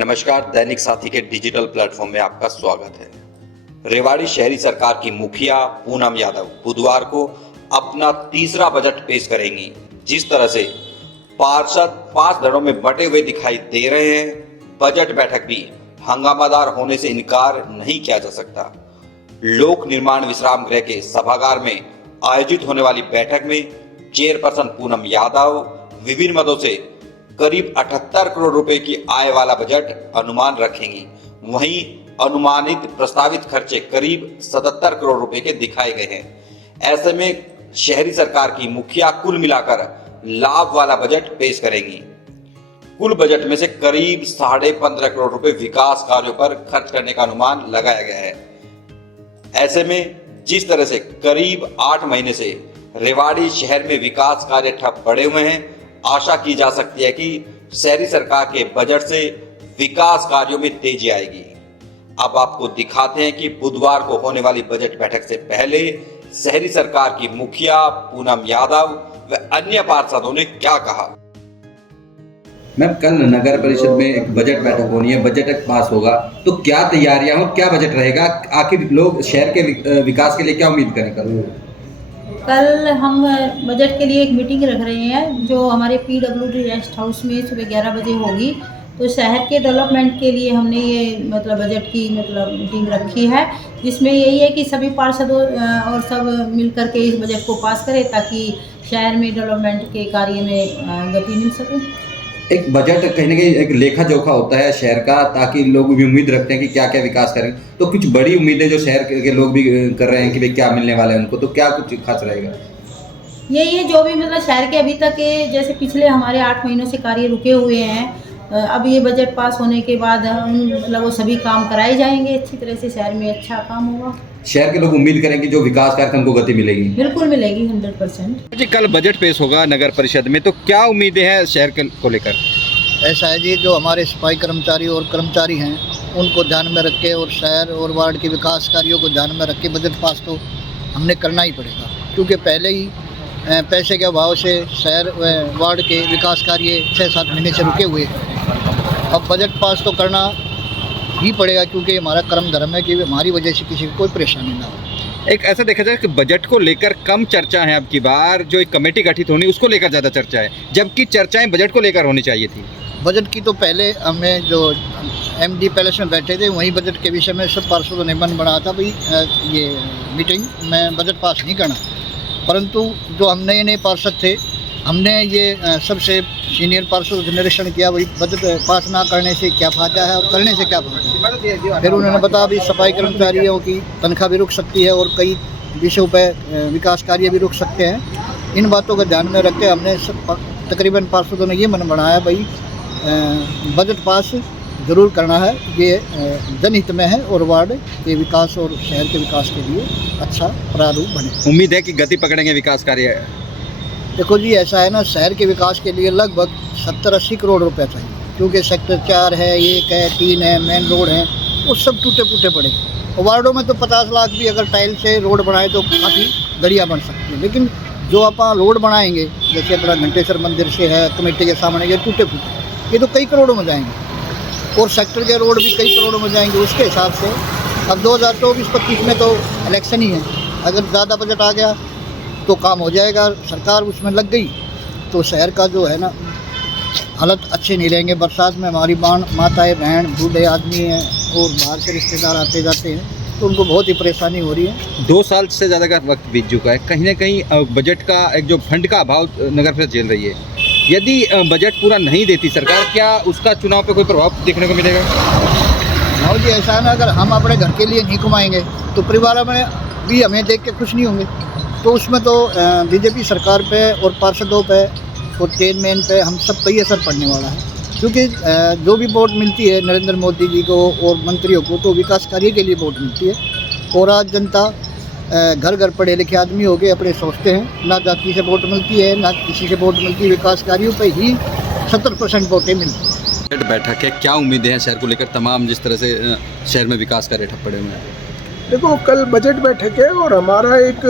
नमस्कार, दैनिक साथी के डिजिटल प्लेटफॉर्म में आपका स्वागत है। रेवाड़ी शहरी सरकार की मुखिया पूनम यादव बुधवार को अपना तीसरा बजट पेश करेंगी। जिस तरह से पार्षद 5 धड़ों में बटे हुए दिखाई दे रहे हैं, बजट बैठक भी हंगामादार होने से इनकार नहीं किया जा सकता। लोक निर्माण विश्राम गृह के सभागार में आयोजित होने वाली बैठक में चेयरपर्सन पूनम यादव विभिन्न मदों से करीब 78 करोड़ रुपए की आय वाला बजट अनुमान रखेंगी। वहीं अनुमानित प्रस्तावित खर्चे करीब 77 करोड़ रुपए के दिखाए गए हैं। ऐसे में शहरी सरकार की मुखिया कुल मिलाकर लाभ वाला बजट पेश करेंगी। कुल बजट में से करीब 15.5 करोड़ रुपए विकास कार्यों पर खर्च करने का अनुमान लगाया गया है। ऐसे में जिस तरह से करीब 8 महीने से रेवाड़ी शहर में विकास कार्य ठप पड़े हुए हैं, आशा की जा सकती है कि शहरी सरकार के बजट से विकास कार्यों में तेजी आएगी। अब आपको दिखाते हैं कि बुधवार को होने वाली बजट बैठक से पहले शहरी सरकार की मुखिया पूनम यादव व अन्य पार्षदों ने क्या कहा। मैम, कल नगर परिषद में एक बजट बैठक होनी है, बजट पास होगा, तो क्या तैयारियां हो, क्या बजट रहेगा, आखिर लोग शहर के विकास के लिए क्या उम्मीद करें? कल हम बजट के लिए एक मीटिंग रख रहे हैं जो हमारे PWD रेस्ट हाउस में सुबह 11 बजे होगी। तो शहर के डेवलपमेंट के लिए हमने ये बजट की मीटिंग रखी है, जिसमें यही है कि सभी पार्षदों और सब मिलकर के इस बजट को पास करें ताकि शहर में डेवलपमेंट के कार्य में गति मिल सके। एक बजट कहीं ना कहीं एक लेखा जोखा होता है शहर का, ताकि लोग भी उम्मीद रखते हैं कि क्या क्या विकास करें। तो कुछ बड़ी उम्मीदें जो शहर के लोग भी कर रहे हैं कि भाई क्या मिलने वाला है उनको, तो क्या कुछ खास रहेगा? यही है जो भी शहर के अभी तक के जैसे पिछले हमारे 8 महीनों से कार्य रुके हुए हैं, अब ये बजट पास होने के बाद वो सभी काम कराए जाएंगे अच्छी तरह से, शहर में अच्छा काम होगा। शहर के लोग उम्मीद करें कि जो विकास कार्यक्रम को गति मिलेगी। बिल्कुल मिलेगी, 100%। जी, कल बजट पेश होगा नगर परिषद में, तो क्या उम्मीदें हैं शहर को लेकर? ऐसा है जी, जो हमारे सफाई कर्मचारी और कर्मचारी हैं उनको ध्यान में रख के और शहर और वार्ड के विकास कार्यों को ध्यान में रख के बजट पास तो हमने करना ही पड़ेगा, क्योंकि पहले ही पैसे के अभाव से शहर वार्ड के विकास कार्य 6-7 महीने से रुके हुए हैं। अब बजट पास तो करना ही पड़ेगा, क्योंकि हमारा कर्म धर्म है कि हमारी वजह से किसी को कोई परेशानी ना हो। एक ऐसा देखा जाए कि बजट को लेकर कम चर्चा है, अब की बार जो एक कमेटी गठित होनी उसको लेकर ज़्यादा चर्चा है, जबकि चर्चाएं बजट को लेकर होनी चाहिए थी। बजट की तो पहले हमें जो MD पैलेस में बैठे थे वहीं बजट के विषय में सब पार्षदों ने मन बनाया था, भाई ये मीटिंग में बजट पास नहीं करना। परंतु जो हम नए पार्षद थे, हमने ये सबसे सीनियर पार्षद से निरीक्षण किया, भाई बजट पास ना करने से क्या फ़ायदा है और करने से क्या फ़ायदा है। फिर उन्होंने बताया भाई सफाई कर्मचारियों की तनख्वाह भी रुक सकती है और कई विषयों पर विकास कार्य भी रुक सकते हैं। इन बातों को ध्यान में रख के हमने तकरीबन पार्षदों ने ये मन बनाया, भाई बजट पास ज़रूर करना है, ये जनहित में है और वार्ड के विकास और शहर के विकास के लिए अच्छा प्रारूप बने। उम्मीद है कि गति पकड़ेंगे विकास कार्य। देखो जी, ऐसा है ना, शहर के विकास के लिए लगभग 70-80 करोड़ रुपए चाहिए, क्योंकि सेक्टर 4 है, 1 है, 3 है, मेन रोड है, वो सब टूटे फूटे पड़े। और वार्डों में तो 50 लाख भी अगर टाइल से रोड बनाए तो काफ़ी गड़िया बन सकती है, लेकिन जो आप रोड बनाएंगे जैसे अपना घंटेश्वर मंदिर से है, कमेटी के सामने, ये टूटे फूटे, ये तो कई करोड़ों में जाएंगे, और सेक्टर के रोड भी कई करोड़ों में जाएंगे। उसके हिसाब से अब 2024-25 में तो इलेक्शन ही है, अगर ज़्यादा बजट आ गया तो काम हो जाएगा, सरकार उसमें लग गई तो शहर का जो है ना हालत अच्छे नहीं रहेंगे। बरसात में हमारी माताएं बहन बूढ़े आदमी हैं और बाहर से रिश्तेदार आते जाते हैं, तो उनको बहुत ही परेशानी हो रही है। 2 साल से ज़्यादा का वक्त बीत चुका है, कहीं ना कहीं बजट का एक जो फंड का अभाव नगर परिषद झेल रही है। यदि बजट पूरा नहीं देती सरकार, क्या उसका चुनाव पे कोई प्रभाव देखने को मिलेगा? हाँ जी, ऐसा है ना, अगर हम अपने घर के लिए नहीं कमाएंगे तो परिवार में भी हमें देख के खुश नहीं होंगे। तो उसमें तो BJP सरकार पे और पार्षदों पे और चेयरमैन पे हम सब पे ही असर पड़ने वाला है, क्योंकि जो भी वोट मिलती है नरेंद्र मोदी जी को और मंत्रियों को तो विकास कार्य के लिए वोट मिलती है। और आज जनता घर घर पढ़े लिखे आदमी हो गए, अपने सोचते हैं, ना जाति से वोट मिलती है ना किसी से वोट मिलती है, विकास कार्यों पर ही 70% वोटें मिलती है। बैठक है, क्या उम्मीदें हैं शहर को लेकर, तमाम जिस तरह से शहर में विकास कार्य ठप पड़े हुए हैं? देखो कल बजट बैठक है और हमारा एक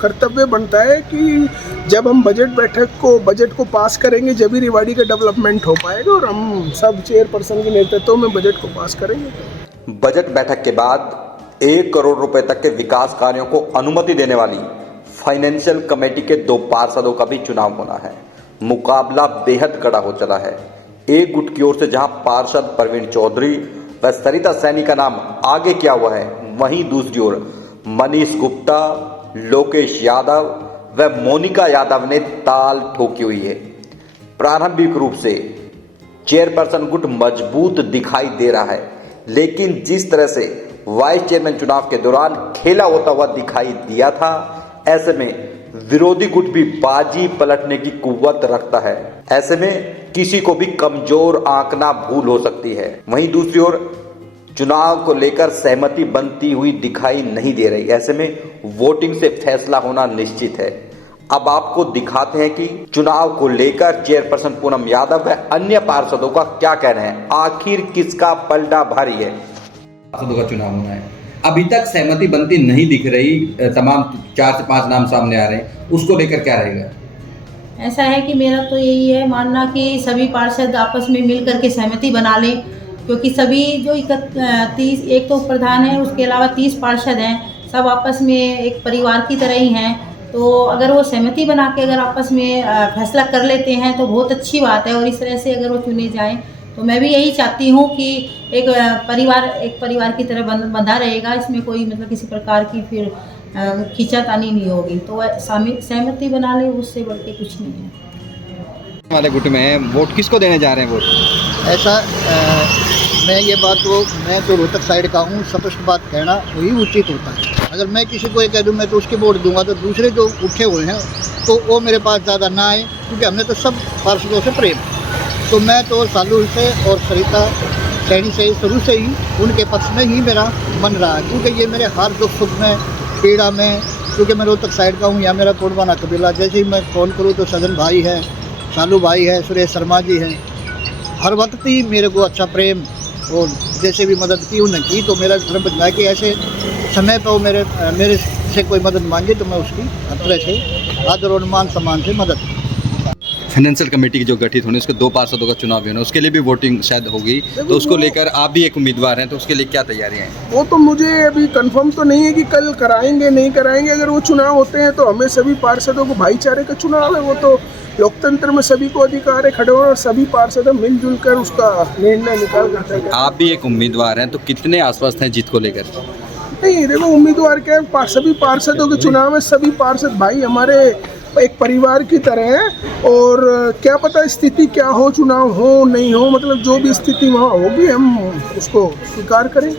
कर्तव्य बनता है कि जब हम बजट को पास करेंगे जब ही रेवाड़ी का डेवलपमेंट हो पाएगा और हम सब चेयरपर्सन के नेतृत्व में बजट को पास करेंगे। बजट बैठक के बाद 1 करोड़ रुपए तक के विकास कार्यों को अनुमति देने वाली फाइनेंशियल कमेटी के 2 पार्षदों का भी चुनाव होना है। मुकाबला बेहद कड़ा हो चला है। एक गुट की ओर से जहां पार्षद प्रवीण चौधरी व सरिता सैनी का नाम आगे किया हुआ है, वहीं दूसरी ओर मनीष गुप्ता, लोकेश यादव व मोनिका यादव ने ताल ठोकी हुई है। प्रारंभिक रूप से चेयरपर्सन गुट मजबूत दिखाई दे रहा है, लेकिन जिस तरह से वाइस चेयरमैन चुनाव के दौरान खेला होता हुआ दिखाई दिया था, ऐसे में विरोधी गुट भी बाजी पलटने की कुव्वत रखता है। ऐसे में किसी को भी कमजोर आंकना भूल हो सकती है। वहीं दूसरी ओर चुनाव को लेकर सहमति बनती हुई दिखाई नहीं दे रही। ऐसे में वोटिंग से फैसला होना निश्चित है। अब आपको दिखाते हैं कि चुनाव को लेकर चेयरपर्सन पूनम यादव व अन्य पार्षदों का क्या कहना है। आखिर किसका पलड़ा भारी है। पार्षदों का चुनाव होना है, अभी तक सहमति बनती नहीं दिख रही। तमाम 4 से 5 नाम सामने आ रहे हैं, उसको लेकर क्या रहेगा? ऐसा है कि मेरा तो यही है मानना कि सभी पार्षद आपस में मिल करके सहमति बना लें, क्योंकि सभी जो 31 एक तो प्रधान है, उसके अलावा 30 पार्षद हैं, सब आपस में एक परिवार की तरह ही हैं। तो अगर वो सहमति बना के अगर आपस में फैसला कर लेते हैं तो बहुत अच्छी बात है। और इस तरह से अगर वो चुने जाएं तो मैं भी यही चाहती हूँ कि एक परिवार की तरह बंधा रहेगा। इसमें कोई मतलब किसी प्रकार की फिर खींचातानी नहीं होगी। तो सहमति बना ले, उससे बढ़ के कुछ नहीं है। वाले गुट में वोट किसको देने जा रहे हैं? वोट ऐसा मैं तो रोहतक साइड का हूँ, स्पष्ट बात कहना वही उचित होता है। अगर मैं किसी को ये कह दूँ मैं तो उसके वोट दूंगा, तो दूसरे जो उठे हुए हैं तो वो मेरे पास ज़्यादा ना आए, क्योंकि हमने तो सब पार्षदों से प्रेम। तो मैं तो सालू से और सरिता सैनी से शुरू से ही उनके पक्ष में ही मेरा मन रहा है, क्योंकि ये मेरे हर दुख सुख में, पीड़ा में, क्योंकि मैं रोहतक साइड का हूँ, यहाँ मेरा तोड़वाना कबीला। जैसे ही मैं फ़ोन करूँ तो सजन भाई है, सालू भाई है, सुरेश शर्मा जी हैं, हर वक्त ही मेरे को अच्छा प्रेम और जैसे भी मदद की उन्होंने की। तो मेरा धर्म बनता है कि ऐसे समय पर वो मेरे से कोई मदद मांगे तो मैं उसकी हर तरह से आदर और मान सम्मान से मदद। फाइनेंशियल कमेटी की जो गठित होने, उसके 2 पार्षदों का चुनाव भी होना, उसके लिए भी वोटिंग शायद होगी, तो उसको लेकर आप भी एक उम्मीदवार हैं, तो उसके लिए क्या तैयारियां हैं? वो तो मुझे अभी कंफर्म तो नहीं है कि कल कराएंगे नहीं कराएंगे। अगर वो चुनाव होते हैं तो हमें सभी पार्षदों को, भाईचारे का चुनाव है, वो तो लोकतंत्र में सभी को अधिकार है खड़े और सभी पार्षद मिलजुल कर उसका निर्णय निकाल करते हैं। आप भी एक उम्मीदवार हैं, तो कितने आश्वस्त हैं जीत को लेकर? नहीं देखो, उम्मीदवार क्या है, सभी पार्षदों के चुनाव में सभी पार्षद भाई हमारे एक परिवार की तरह है। और क्या पता स्थिति क्या हो, चुनाव हो नहीं हो, मतलब जो भी स्थिति वहाँ होगी हम उसको स्वीकार करें।